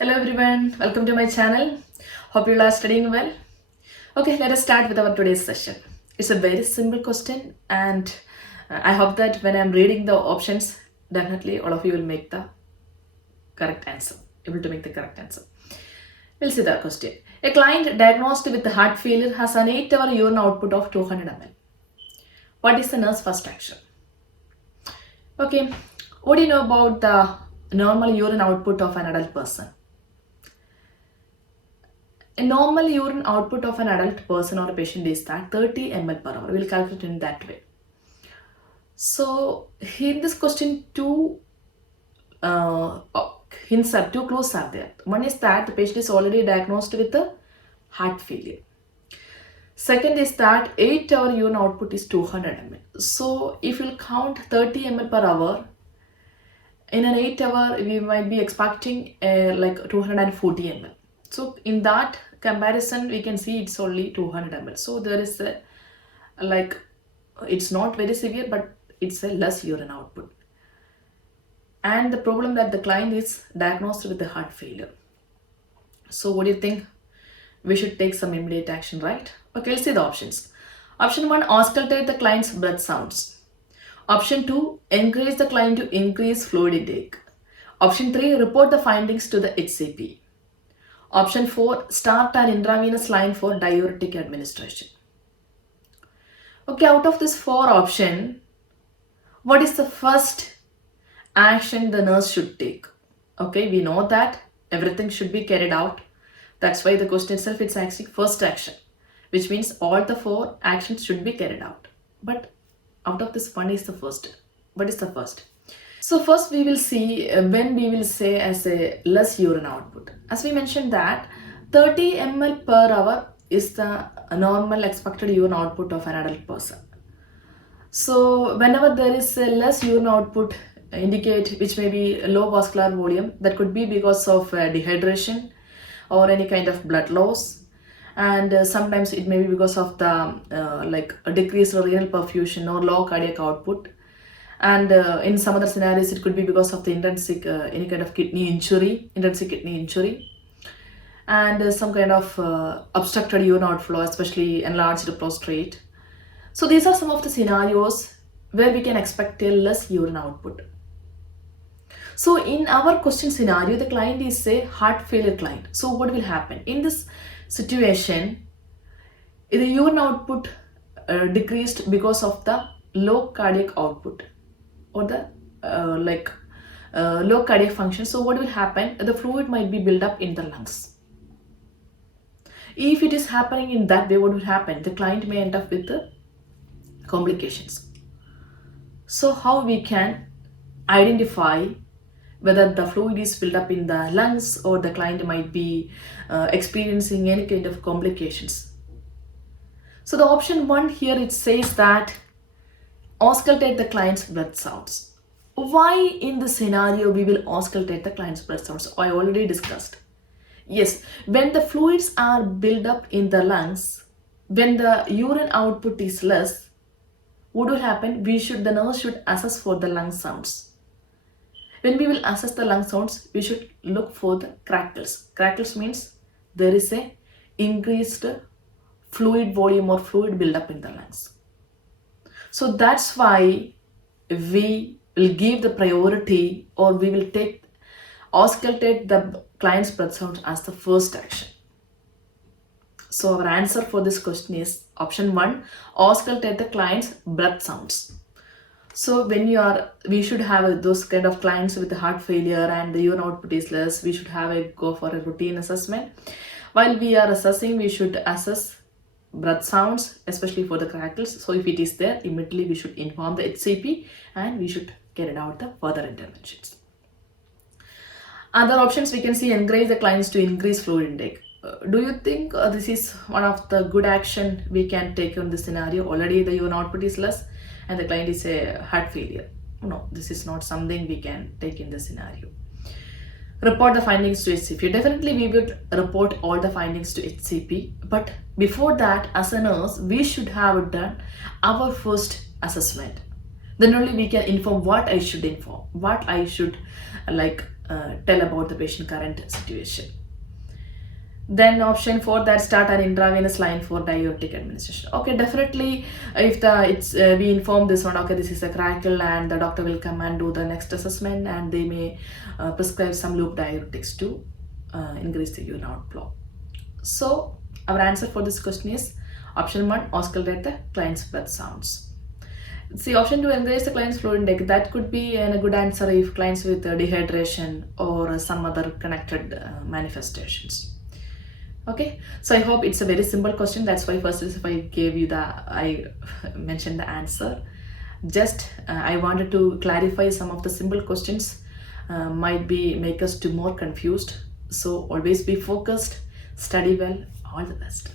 Hello everyone, welcome to my channel. Hope you are studying well. Okay, let us start with our today's session. It's a very simple question and I hope that when I'm reading the options, definitely all of you will make the correct answer, able to make the correct answer. We'll see the question. A client diagnosed with heart failure has an 8-hour urine output of 200 ml. What is the nurse first action? Okay, what do you know about the normal urine output of an adult person? A normal urine output of an adult person or a patient is that 30 ml per hour. We'll calculate in that way. So in this question, two clues are there. One is that the patient is already diagnosed with a heart failure. Second is that 8-hour urine output is 200 ml. So if you'll count 30 ml per hour, in an 8-hour we might be expecting like 240 ml. So in that comparison, we can see it's only 200 ml. So there is a it's not very severe, but it's a less urine output. And the problem that the client is diagnosed with the heart failure. So what do you think? We should take some immediate action, right? Okay, let's see the options. Option 1, auscultate the client's breath sounds. Option 2, encourage the client to increase fluid intake. Option 3, report the findings to the HCP. Option 4, start an intravenous line for diuretic administration. Okay, out of this 4 options, what is the first action the nurse should take? Okay, we know that everything should be carried out. That's why the question itself is asking first action, which means all the 4 actions should be carried out. But out of this, one is the first. What is the first? So first we will see when we will say as a less urine output. As we mentioned that 30 ml per hour is the normal expected urine output of an adult person. So whenever there is a less urine output, indicate which may be low vascular volume, that could be because of dehydration or any kind of blood loss, and sometimes it may be because of the a decreased renal perfusion or low cardiac output, and in some other scenarios it could be because of the intrinsic any kind of intrinsic kidney injury, and some kind of obstructed urine outflow, especially enlarged prostate. So these are some of the scenarios where we can expect a less urine output. So in our question scenario, the client is a heart failure client. So what will happen? In this situation, the urine output decreased because of the low cardiac output or the low cardiac function. So what will happen? The fluid might be built up in the lungs. If it is happening in that way, what will happen? The client may end up with the complications. So how we can identify whether the fluid is built up in the lungs or the client might be experiencing any kind of complications? So the option 1 here, it says that auscultate the client's breath sounds. Why in the scenario we will auscultate the client's breath sounds? I already discussed. Yes, when the fluids are built up in the lungs, when the urine output is less, what will happen? The nurse should assess for the lung sounds. When we will assess the lung sounds, we should look for the crackles. Crackles means there is a increased fluid volume or fluid buildup in the lungs. So that's why we will give the priority, or we will auscultate the client's breath sound as the first action. So our answer for this question is option 1, auscultate the client's breath sounds. So we should have those kind of clients with the heart failure and the urine output is less, we should go for a routine assessment. While we are assessing, we should assess breath sounds, especially for the crackles. So if it is there, immediately we should inform the HCP and we should carry out the further interventions. Other options we can see, encourage the clients to increase fluid intake. Do you think this is one of the good action we can take on this scenario? Already the urine output is less and the client is a heart failure. No, this is not something we can take in this scenario. Report the findings to HCP. Definitely we would report all the findings to HCP, but before that, as a nurse, we should have done our first assessment. Then only we can inform what I should inform, what I should tell about the patient current situation. Then option 4, that start an intravenous line for diuretic administration. Okay, definitely if the it's we inform this one, okay, this is a crackle, and the doctor will come and do the next assessment, and they may prescribe some loop diuretics to increase the urine outflow. So our answer for this question is option 1, auscultate the client's breath sounds. See, option 2, encourage the client's fluid intake. That could be a good answer if clients with dehydration or some other connected manifestations. Okay, so I hope it's a very simple question. That's why first is if I mentioned the answer. Just I wanted to clarify some of the simple questions might be make us to more confused. So always be focused, study well. All the best.